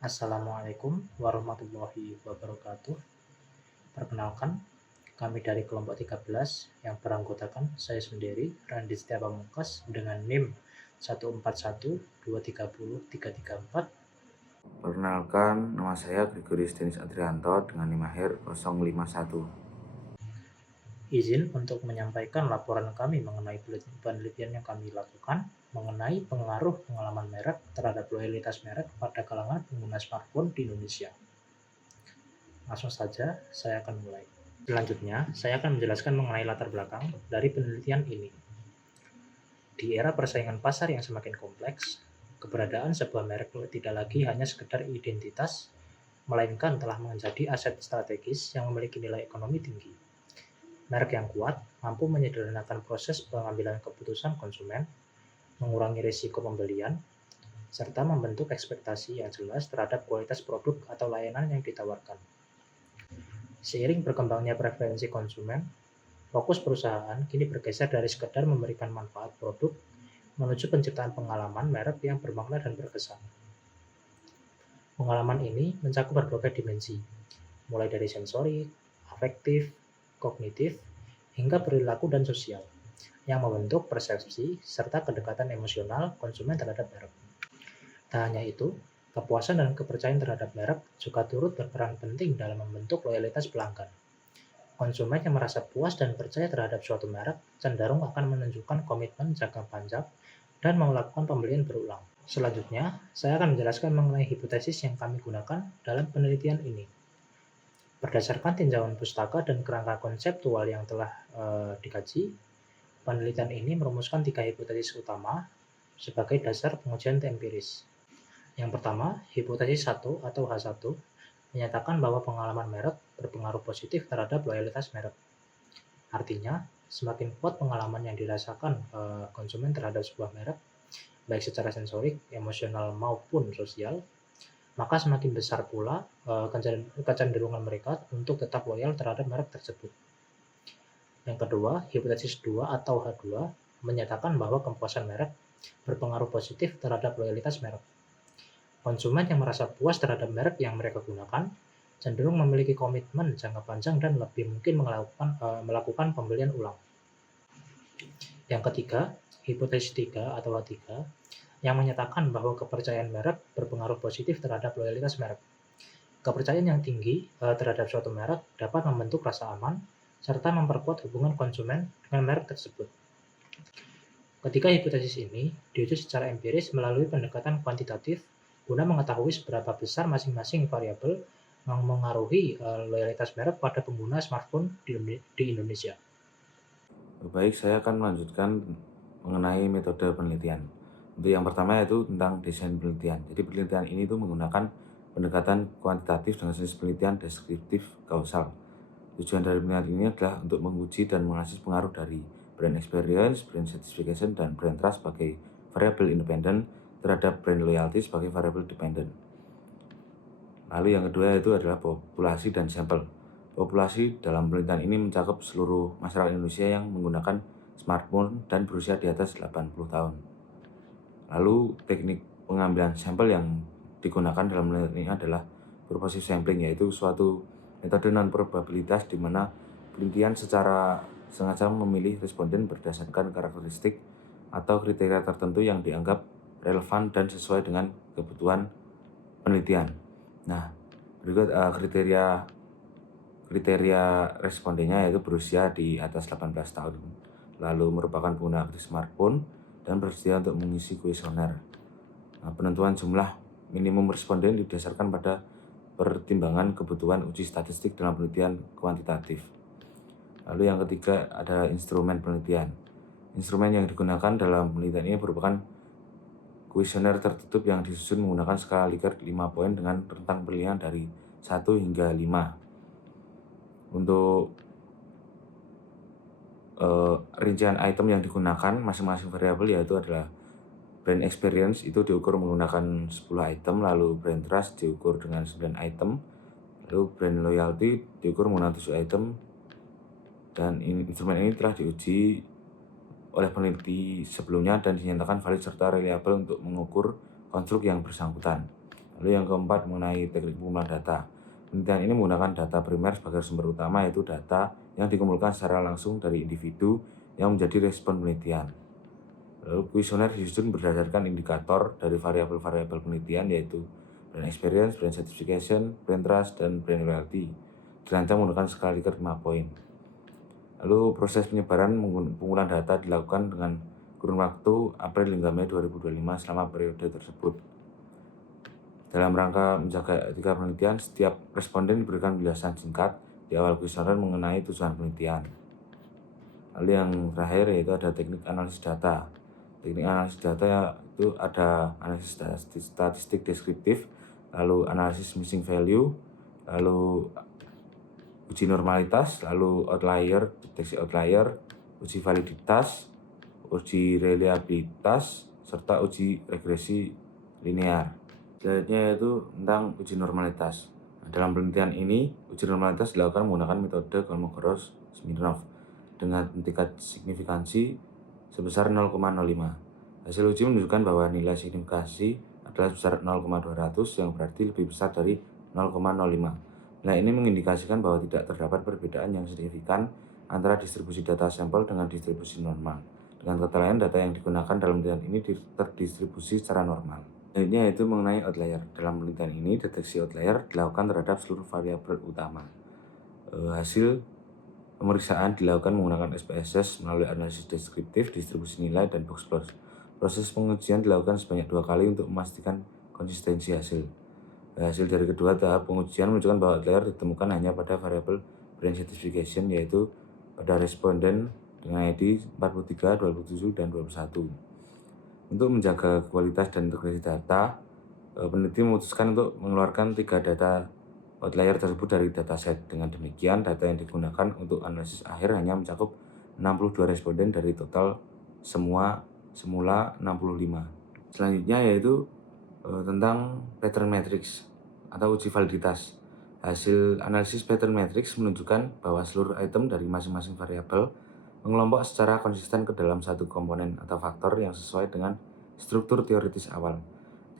Assalamualaikum warahmatullahi wabarakatuh. Perkenalkan, kami dari kelompok 13 yang beranggotakan saya sendiri, Randi Setia Pamungkas dengan NIM 141230334. Perkenalkan, nama saya Gregorius Denis Adrianto dengan NIM akhir 051. Izin untuk menyampaikan laporan kami mengenai penelitian yang kami lakukan mengenai pengaruh pengalaman merek terhadap loyalitas merek pada kalangan pengguna smartphone di Indonesia. Langsung saja, saya akan mulai. Selanjutnya, saya akan menjelaskan mengenai latar belakang dari penelitian ini. Di era persaingan pasar yang semakin kompleks, keberadaan sebuah merek tidak lagi hanya sekedar identitas, melainkan telah menjadi aset strategis yang memiliki nilai ekonomi tinggi. Merek yang kuat mampu menyederhanakan proses pengambilan keputusan konsumen, mengurangi risiko pembelian, serta membentuk ekspektasi yang jelas terhadap kualitas produk atau layanan yang ditawarkan. Seiring berkembangnya preferensi konsumen, fokus perusahaan kini bergeser dari sekedar memberikan manfaat produk menuju penciptaan pengalaman merek yang bermakna dan berkesan. Pengalaman ini mencakup berbagai dimensi, mulai dari sensorik, afektif, kognitif, hingga perilaku dan sosial, yang membentuk persepsi serta kedekatan emosional konsumen terhadap merek. Tak hanya itu, kepuasan dan kepercayaan terhadap merek juga turut berperan penting dalam membentuk loyalitas pelanggan. Konsumen yang merasa puas dan percaya terhadap suatu merek cenderung akan menunjukkan komitmen jangka panjang dan melakukan pembelian berulang. Selanjutnya, saya akan menjelaskan mengenai hipotesis yang kami gunakan dalam penelitian ini. Berdasarkan tinjauan pustaka dan kerangka konseptual yang telah dikaji, penelitian ini merumuskan 3 hipotesis utama sebagai dasar pengujian empiris. Yang pertama, hipotesis 1 atau H1 menyatakan bahwa pengalaman merek berpengaruh positif terhadap loyalitas merek. Artinya, semakin kuat pengalaman yang dirasakan konsumen terhadap sebuah merek, baik secara sensorik, emosional maupun sosial, maka semakin besar pula kecenderungan mereka untuk tetap loyal terhadap merek tersebut. Yang kedua, hipotesis 2 atau H2 menyatakan bahwa kepuasan merek berpengaruh positif terhadap loyalitas merek. Konsumen yang merasa puas terhadap merek yang mereka gunakan cenderung memiliki komitmen jangka panjang dan lebih mungkin melakukan pembelian ulang. Yang ketiga, hipotesis 3 atau H3 yang menyatakan bahwa kepercayaan merek berpengaruh positif terhadap loyalitas merek. Kepercayaan yang tinggi terhadap suatu merek dapat membentuk rasa aman serta memperkuat hubungan konsumen dengan merek tersebut. Ketiga hipotesis ini diuji secara empiris melalui pendekatan kuantitatif guna mengetahui seberapa besar masing-masing variabel yang mengaruhi loyalitas merek pada pengguna smartphone di Indonesia. Baik, saya akan melanjutkan mengenai metode penelitian. Untuk yang pertama yaitu tentang desain penelitian. Jadi penelitian ini tuh menggunakan pendekatan kuantitatif dengan jenis penelitian deskriptif kausal. Tujuan dari penelitian ini adalah untuk menguji dan menganalisis pengaruh dari brand experience, brand satisfaction, dan brand trust sebagai variabel independen terhadap brand loyalty sebagai variabel dependent. Lalu yang kedua itu adalah populasi dan sampel. Populasi dalam penelitian ini mencakup seluruh masyarakat Indonesia yang menggunakan smartphone dan berusia di atas 80 tahun. Lalu teknik pengambilan sampel yang digunakan dalam penelitian ini adalah purposive sampling, yaitu suatu metode non-probabilitas di mana penelitian secara sengaja memilih responden berdasarkan karakteristik atau kriteria tertentu yang dianggap relevan dan sesuai dengan kebutuhan penelitian. Nah, berikut kriteria respondennya yaitu berusia di atas 18 tahun, lalu merupakan pengguna aktif smartphone, dan bersedia untuk mengisi kuesioner. Nah, penentuan jumlah minimum responden didasarkan pada pertimbangan kebutuhan uji statistik dalam penelitian kuantitatif. Lalu yang ketiga ada instrumen penelitian. Instrumen yang digunakan dalam penelitian ini merupakan kuesioner tertutup yang disusun menggunakan skala Likert 5 poin dengan rentang penilaian dari 1 hingga 5. Untuk rincian item yang digunakan masing-masing variabel yaitu adalah brand experience itu diukur menggunakan 10 item, lalu brand trust diukur dengan 9 item, lalu brand loyalty diukur menggunakan 7 item, dan instrumen ini telah diuji oleh peneliti sebelumnya dan dinyatakan valid serta reliable untuk mengukur konstruk yang bersangkutan. Lalu yang keempat mengenai teknik pengumpulan data. Penelitian ini menggunakan data primer sebagai sumber utama, yaitu data yang dikumpulkan secara langsung dari individu yang menjadi respon penelitian. Lalu kuesioner disusun berdasarkan indikator dari variabel-variabel penelitian, yaitu brand experience, brand certification, brand trust, dan brand loyalty. Dirancang menggunakan skala Likert 5 poin. Lalu proses penyebaran pengumpulan data dilakukan dengan kurun waktu April hingga Mei 2025 selama periode tersebut. Dalam rangka menjaga etika penelitian, setiap responden diberikan penjelasan singkat di awal kuesioner mengenai tujuan penelitian. Lalu yang terakhir yaitu ada teknik analisis data. Teknik analisis data itu ada analisis statistik deskriptif, lalu analisis missing value, lalu uji normalitas, lalu outlier, deteksi outlier, uji validitas, uji reliabilitas, serta uji regresi linear. Selanjutnya yaitu tentang uji normalitas. Nah, dalam penelitian ini, uji normalitas dilakukan menggunakan metode Kolmogorov-Smirnov dengan tingkat signifikansi sebesar 0,05. Hasil uji menunjukkan bahwa nilai signifikansi adalah sebesar 0,200 yang berarti lebih besar dari 0,05. Nah, ini mengindikasikan bahwa tidak terdapat perbedaan yang signifikan antara distribusi data sampel dengan distribusi normal. Dengan kata lain, data yang digunakan dalam penelitian ini terdistribusi secara normal. Selanjutnya yaitu mengenai outlier. Dalam penelitian ini, deteksi outlier dilakukan terhadap seluruh variabel utama. Hasil pemeriksaan dilakukan menggunakan SPSS melalui analisis deskriptif, distribusi nilai, dan box plot. Proses pengujian dilakukan sebanyak 2 kali untuk memastikan konsistensi hasil. Hasil dari kedua tahap pengujian menunjukkan bahwa outlier ditemukan hanya pada variabel brand certification, yaitu pada responden dengan ID 43, 27, dan 21. Untuk menjaga kualitas dan integrasi data, peneliti memutuskan untuk mengeluarkan 3 data outlier tersebut dari dataset. Dengan demikian, data yang digunakan untuk analisis akhir hanya mencakup 62 responden dari total semula 65. Selanjutnya yaitu tentang pattern matrix atau uji validitas. Hasil analisis pattern matrix menunjukkan bahwa seluruh item dari masing-masing variabel mengelompok secara konsisten ke dalam satu komponen atau faktor yang sesuai dengan struktur teoritis awal.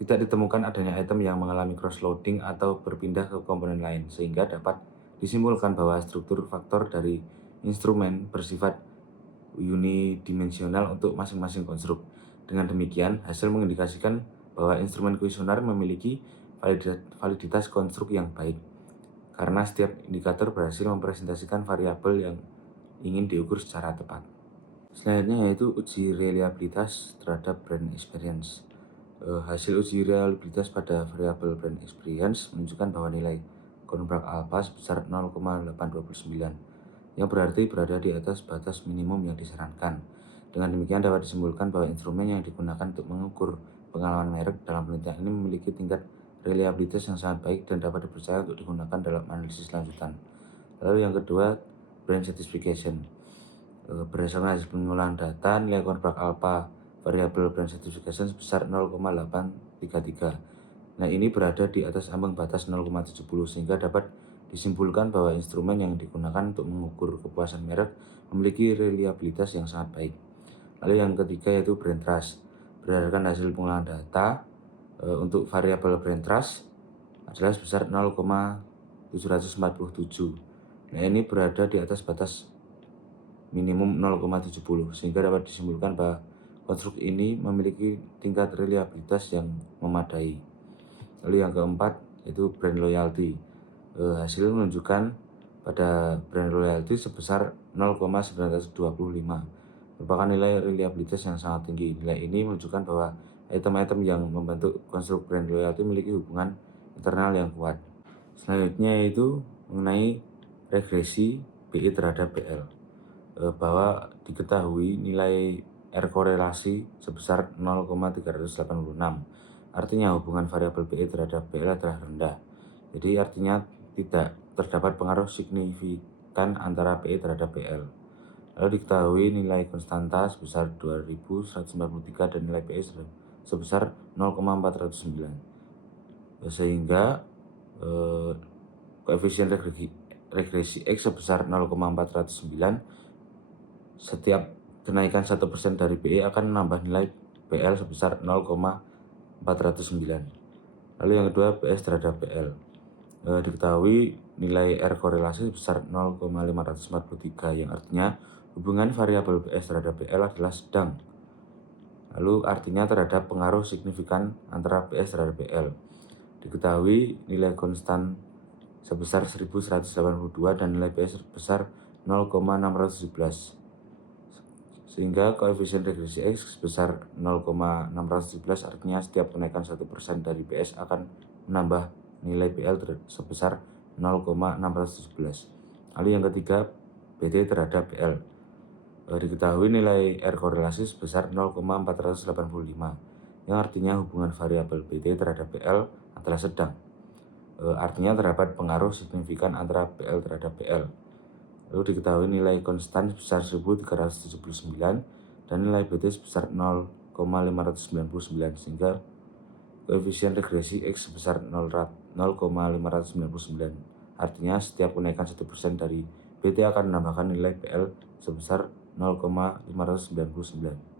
Tidak ditemukan adanya item yang mengalami cross-loading atau berpindah ke komponen lain, sehingga dapat disimpulkan bahwa struktur faktor dari instrumen bersifat unidimensional untuk masing-masing konstruk. Dengan demikian, hasil mengindikasikan bahwa instrumen kuesioner memiliki validitas konstruk yang baik, karena setiap indikator berhasil mempresentasikan variabel yang ingin diukur secara tepat. Selanjutnya yaitu uji reliabilitas terhadap brand experience. Hasil uji reliabilitas pada variabel brand experience menunjukkan bahwa nilai Kornberg alpha sebesar 0,829, yang berarti berada di atas batas minimum yang disarankan. Dengan demikian dapat disimpulkan bahwa instrumen yang digunakan untuk mengukur pengalaman merek dalam penelitian ini memiliki tingkat reliabilitas yang sangat baik dan dapat dipercaya untuk digunakan dalam analisis lanjutan. Lalu yang kedua, brand certification. Berdasarkan hasil pengolahan data, nilai Kornberg alpha variabel brand certification sebesar 0,833. Nah, ini berada di atas ambang batas 0,70, sehingga dapat disimpulkan bahwa instrumen yang digunakan untuk mengukur kepuasan merek memiliki reliabilitas yang sangat baik. Lalu yang ketiga yaitu brand trust. Berdasarkan hasil pengolahan data, untuk variabel brand trust adalah sebesar 0,747. Nah, ini berada di atas batas minimum 0,70, sehingga dapat disimpulkan bahwa konstruk ini memiliki tingkat reliabilitas yang memadai. Lalu yang keempat yaitu brand loyalty. Hasil menunjukkan pada brand loyalty sebesar 0,925, merupakan nilai reliabilitas yang sangat tinggi. Nilai ini menunjukkan bahwa item-item yang membentuk konstruk brand loyalty memiliki hubungan internal yang kuat. Selanjutnya yaitu mengenai regresi BI terhadap BL. Bahwa diketahui nilai R korelasi sebesar 0,386. Artinya hubungan variabel BI terhadap BL adalah rendah. Jadi artinya tidak terdapat pengaruh signifikan antara BI terhadap BL. Lalu diketahui nilai konstanta sebesar 2193 dan nilai BI sebesar 0,409. Sehingga koefisien regresi X sebesar 0,409. Setiap kenaikan 1% dari BI akan menambah nilai BL sebesar 0,409. Lalu yang kedua, PS terhadap PL. Diketahui nilai R korelasi sebesar 0,543 yang artinya hubungan variabel PS terhadap PL adalah sedang. Lalu artinya terhadap pengaruh signifikan antara PS terhadap PL. Diketahui nilai konstan sebesar 1182 dan nilai PS sebesar 0,617. Sehingga koefisien regresi X sebesar 0,617 artinya setiap kenaikan 1% dari PS akan menambah nilai PL sebesar 0,617. Lalu yang ketiga, BT terhadap PL. Diketahui nilai R korelasi sebesar 0,485 yang artinya hubungan variabel BT terhadap PL adalah sedang. Artinya terdapat pengaruh signifikan antara PL terhadap PL. Lalu diketahui nilai konstan sebesar 1379 dan nilai BT sebesar 0,599 sehingga koefisien regresi X sebesar 0,599. Artinya setiap kenaikan 1% dari BT akan menambahkan nilai PL sebesar 0,599.